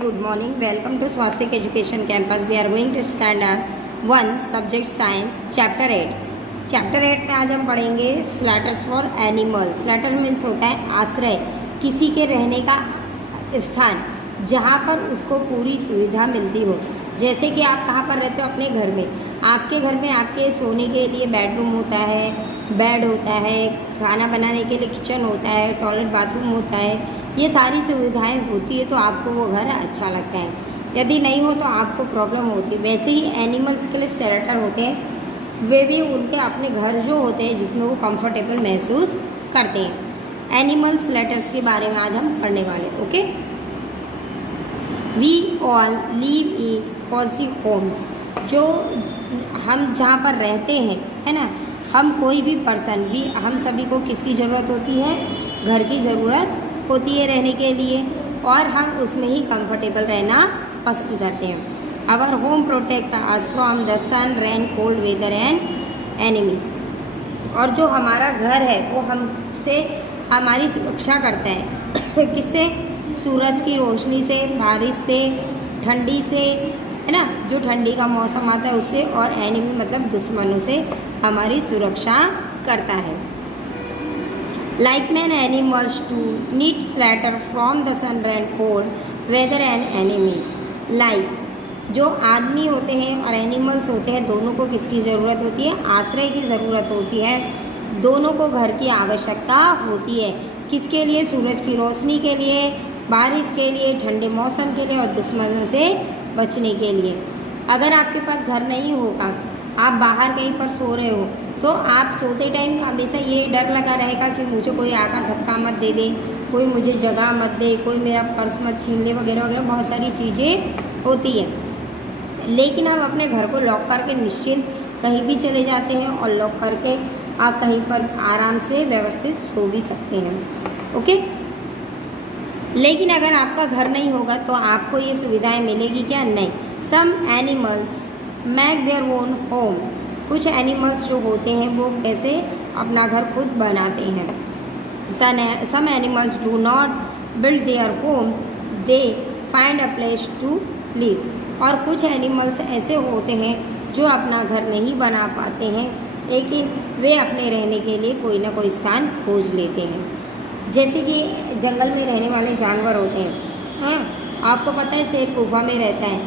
Good morning. Welcome to Swastik Education Campus. We are going to standard 1 subject science chapter 8. Chapter 8 में आज हम पढ़ेंगे Slater's for animal. Slater means होता है आश्रय, किसी के रहने का स्थान जहाँ पर उसको पूरी सुविधा मिलती हो. जैसे कि आप कहाँ पर रहते हो? अपने घर में. आपके घर में आपके सोने के लिए बेडरूम होता है, बेड होता है, खाना बनाने के लिए किचन होता है, टॉयलेट बाथरूम होता है. ये सारी सुविधाएं होती है तो आपको वो घर अच्छा लगता है. यदि नहीं हो तो आपको प्रॉब्लम होती है. वैसे ही एनिमल्स के लिए शेल्टर होते हैं, वे भी उनके अपने घर जो होते हैं जिसमें वो कंफर्टेबल महसूस करते हैं. एनिमल शेल्टर्स के बारे में आज हम पढ़ने वाले. Okay. We all live in cosy homes. जो हम जहाँ पर रहते हैं, है ना, हम कोई भी पर्सन भी, हम सभी को किसकी ज़रूरत होती है? घर की ज़रूरत होती है रहने के लिए, और हम उसमें ही कंफर्टेबल रहना पसंद करते हैं. Our home protect us from the sun, rain, cold weather and enemy. और जो हमारा घर है वो हमसे हमारी सुरक्षा करता है. किससे? सूरज की रोशनी से, बारिश से, ठंडी से, है ना, जो ठंडी का मौसम आता है उससे, और एनिमी मतलब दुश्मनों से हमारी सुरक्षा करता है. Like many animals too need shelter from the sun, rain, cold, weather and enemies. Like जो आदमी होते हैं और एनिमल्स होते हैं, दोनों को किसकी ज़रूरत होती है? आश्रय की ज़रूरत होती है. दोनों को घर की आवश्यकता होती है. किसके लिए? सूरज की रोशनी के लिए, बारिश के लिए, ठंडे मौसम के लिए और दुश्मनों से बचने के लिए. अगर आपके पास घर नहीं होगा, आप बाहर कहीं पर सो रहे हो, तो आप सोते टाइम हमेशा ये डर लगा रहेगा कि मुझे कोई आकर धक्का मत दे दे, कोई मुझे जगह मत दे, कोई मेरा पर्स मत छीन ले, वगैरह वगैरह बहुत सारी चीज़ें होती है. लेकिन हम अपने घर को लॉक करके निश्चिंत कहीं भी चले जाते हैं और लॉक करके आप कहीं पर आराम से व्यवस्थित सो भी सकते हैं. ओके. लेकिन अगर आपका घर नहीं होगा तो आपको ये सुविधाएं मिलेगी क्या? नहीं. Some animals make their own home. कुछ एनिमल्स जो होते हैं वो कैसे अपना घर खुद बनाते हैं. Some animals do not build their homes, they find a place to live. और कुछ एनिमल्स ऐसे होते हैं जो अपना घर नहीं बना पाते हैं, लेकिन वे अपने रहने के लिए कोई ना कोई स्थान खोज लेते हैं. जैसे कि जंगल में रहने वाले जानवर होते हैं. हाँ, आपको पता है शेर गुफा में रहता है,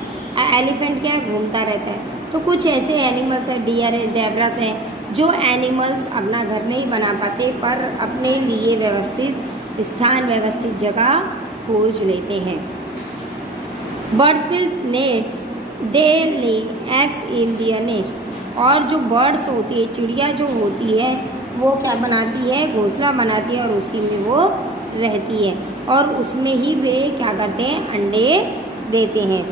एलिफेंट क्या है? घूमता रहता है. तो कुछ ऐसे एनिमल्स हैं, डियर है, ज़ेब्रास हैं, जो एनिमल्स अपना घर नहीं बना पाते पर अपने लिए व्यवस्थित स्थान, व्यवस्थित जगह खोज लेते हैं. Birds build nets, they lay eggs in their nest. और जो बर्ड्स होती है, चिड़िया जो होती है, वो क्या बनाती है? घोंसला बनाती है और उसी में वो रहती है और उसमें ही वे क्या करते हैं? अंडे देते हैं.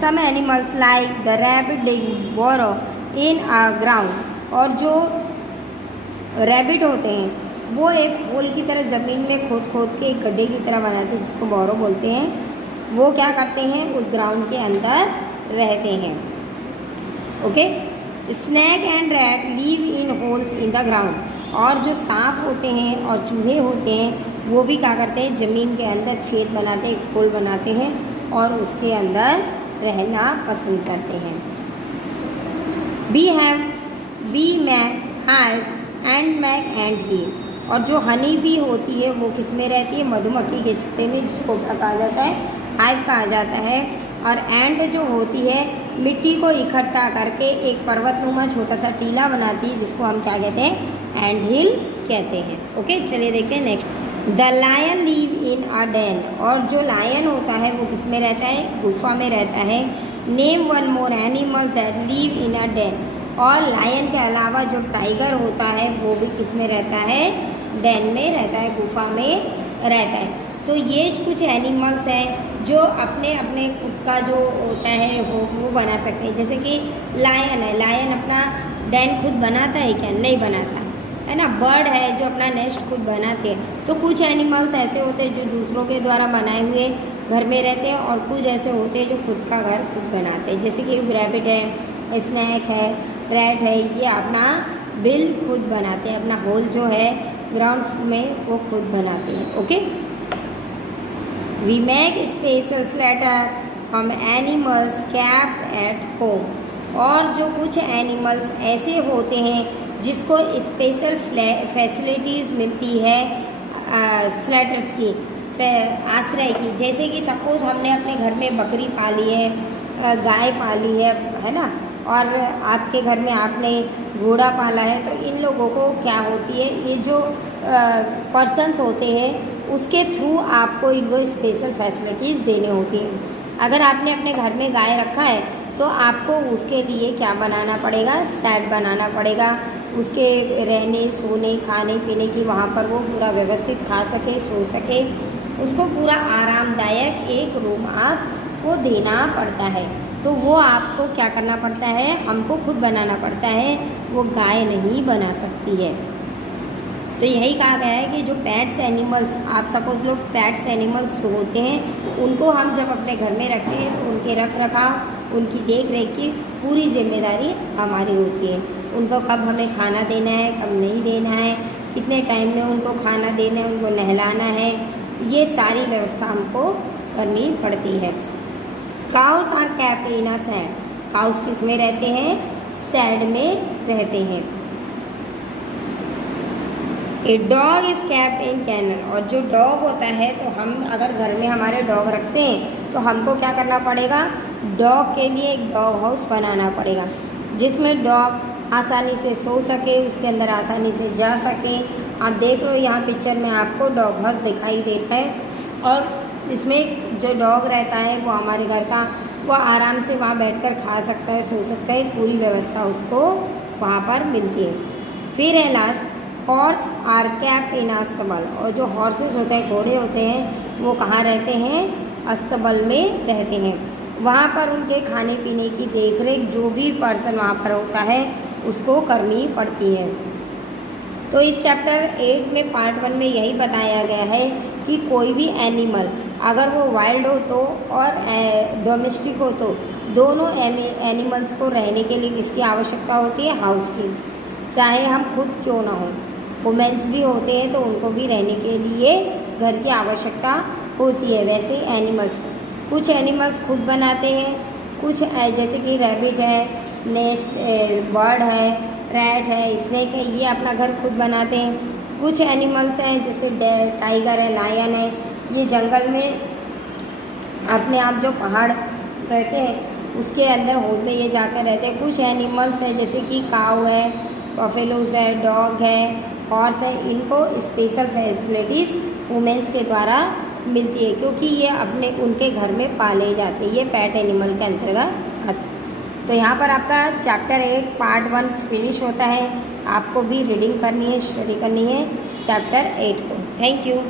Some animals like the rabbit dig burrow in a ground. और जो रैबिट होते हैं वो एक होल की तरह ज़मीन में खोद के एक गड्ढे की तरह बनाते हैं, जिसको बोरो बोलते हैं. वो क्या करते हैं? उस ग्राउंड के अंदर रहते हैं. Okay. Snake and rat live in holes in the ground. और जो सांप होते हैं और चूहे होते हैं वो भी क्या करते हैं? ज़मीन के अंदर छेद बनाते हैं, एक होल बनाते हैं और उसके अंदर रहना पसंद करते हैं. Bee make hive and make and hill. और जो हनी बी होती है वो किस में रहती है? मधुमक्खी के छत्ते में, जिसको क्या कहा जाता है? हाइव कहा जाता है. और एंड जो होती है मिट्टी को इकट्ठा करके एक पर्वतनुमा छोटा सा टीला बनाती है, जिसको हम क्या कहते हैं? एंड हिल कहते हैं. ओके. चलिए देखते हैं next. The lion live in a den. और जो लायन होता है वो किस में रहता है? गुफा में रहता है. Name one more animal that live in a den. और लायन के अलावा जो टाइगर होता है वो भी किस में रहता है? डेन में रहता है, गुफा में रहता है. तो ये कुछ एनिमल्स हैं जो अपने अपने खुद का जो होता है वो बना सकते हैं. जैसे कि लायन है, लायन अपना डेन खुद बनाता है क्या? नहीं बनाता है ना. बर्ड है जो अपना नेस्ट खुद बनाते हैं. तो कुछ एनिमल्स ऐसे होते हैं जो दूसरों के द्वारा बनाए हुए घर में रहते हैं और कुछ ऐसे होते हैं जो खुद का घर खुद बनाते हैं. जैसे कि रैबिट है, स्नैक है, रैट है, ये अपना बिल खुद बनाते हैं, अपना होल जो है ग्राउंड में वो खुद बनाते हैं. Okay. We make special shelter from animals kept at home. और जो कुछ एनिमल्स ऐसे होते हैं जिसको स्पेशल फैसिलिटीज़ मिलती है स्लेटर्स की, आश्रय की, जैसे कि सपोज हमने अपने घर में बकरी पाली है, गाय पाली है ना, और आपके घर में आपने घोड़ा पाला है, तो इन लोगों को क्या होती है, ये जो पर्सन्स होते हैं उसके थ्रू आपको इनको स्पेशल फैसिलिटीज़ देने होती हैं। अगर आपने अपने घर में गाय रखा है तो आपको उसके लिए क्या बनाना पड़ेगा, शेड बनाना पड़ेगा, उसके रहने सोने खाने पीने की वहाँ पर वो पूरा व्यवस्थित खा सके, सो सके, उसको पूरा आरामदायक एक रूम आपको देना पड़ता है। तो वो आपको क्या करना पड़ता है, हमको खुद बनाना पड़ता है, वो गाय नहीं बना सकती है। तो यही कहा गया है कि जो पेट्स एनिमल्स, आप सपोज लोग पेट्स एनिमल्स होते हैं, उनको हम जब अपने घर में रखते हैं तो उनके रख रखाव, उनकी देख रेख की पूरी जिम्मेदारी हमारी होती है। उनको कब हमें खाना देना है, कब नहीं देना है, कितने टाइम में उनको खाना देना है, उनको नहलाना है, ये सारी व्यवस्था हमको करनी पड़ती है। Cows are kept in a shed. Cows किस में रहते हैं, शेड में रहते हैं। A dog is kept in kennel. और जो डॉग होता है, तो हम अगर घर में हमारे डॉग रखते हैं तो हमको क्या करना पड़ेगा, डॉग के लिए एक डॉग हाउस बनाना पड़ेगा जिसमें डॉग आसानी से सो सके, उसके अंदर आसानी से जा सके। आप देख रहे हो यहाँ पिक्चर में आपको डॉग हाउस दिखाई देता है, और इसमें जो डॉग रहता है वो हमारे घर का, वो आराम से वहाँ बैठकर खा सकता है, सो सकता है, पूरी व्यवस्था उसको वहाँ पर मिलती है। फिर है last, horse are kept in अस्तबल। और जो हॉर्सेस होते हैं, घोड़े होते हैं, वो कहाँ रहते हैं, अस्तबल में रहते हैं। वहाँ पर उनके खाने पीने की देख रेख जो भी पर्सन वहाँ पर होता है उसको करनी पड़ती है। तो इस चैप्टर 8 में पार्ट 1 में यही बताया गया है कि कोई भी एनिमल अगर वो वाइल्ड हो तो और डोमेस्टिक हो तो दोनों एनिमल्स को रहने के लिए किसकी आवश्यकता होती है, हाउस की। चाहे हम खुद क्यों ना हो, वुमेन्स भी होते हैं तो उनको भी रहने के लिए घर की आवश्यकता होती है। वैसे एनिमल्स को कुछ एनिमल्स खुद बनाते हैं, कुछ जैसे कि रैबिट है, नेस्ट बर्ड है, रैट है, स्नेक है, ये अपना घर खुद बनाते हैं। कुछ एनिमल्स हैं जैसे टाइगर है, लायन है, ये जंगल में अपने आप जो पहाड़ रहते हैं उसके अंदर होल में ये जाकर रहते हैं। कुछ एनिमल्स हैं जैसे कि काऊ है, बफेलोस है, डॉग है, हॉर्स है, इनको स्पेशल फैसिलिटीज़ वुमेन्स के द्वारा मिलती है क्योंकि ये अपने उनके घर में पाले जाते हैं, ये पेट एनिमल के अंतर्गत आते हैं। तो यहाँ पर आपका चैप्टर 8 पार्ट 1 फिनिश होता है। आपको भी रीडिंग करनी है, स्टडी करनी है चैप्टर 8 को। Thank you.